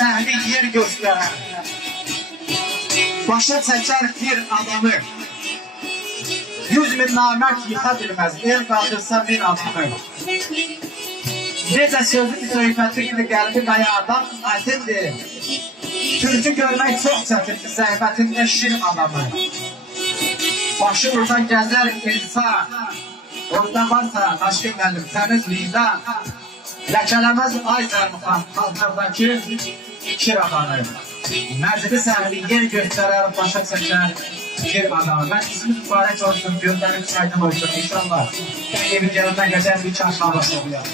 səhli yer göstərər. Başa çəkər bir adamı. 100.000 namərd yıxa bilməz, el qaldırsa bir adamı. Necə sözün söhbəti gibi qəlbi qayadan ətindir. Türkü görmək çox çətindir, zəhbətində şir adamı. Başı burada gəzər insan, orada varsa aşkın mənim təmiz vicdan. Ləkələməz ay zərmuxan, xalqlardakı şir adamı. Məcidi səhli yer göstərər, başa çəkər bir adamı. Mən ismi mübarək olsun, gözlərim çaydan olsun inşallah. Ben evin yanından geçen bir çarşambası oluyor.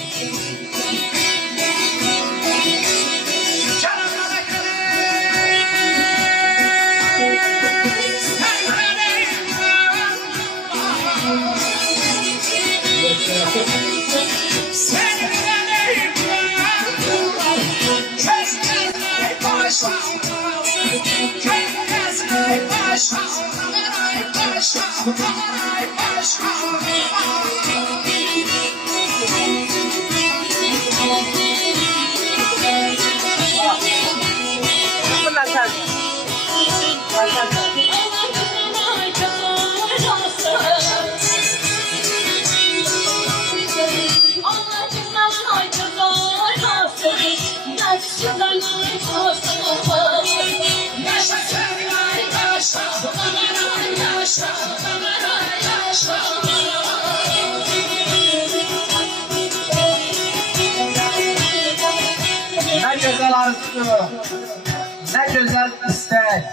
Ne güzel arzu, ne güzel istek.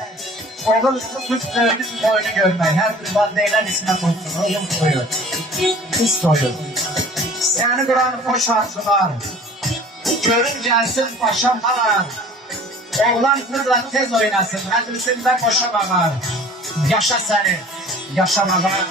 Oğul kız gördük boyunu görmek. Her bir bandeyler isme koysun. Oğul soyu, kız soyu. Seni duran hoş arzular. Görün gelsin paşam alar. Oğlan kızla tez oynasın. Meclisinde boşa bakar. Yaşa seni, yaşamalar.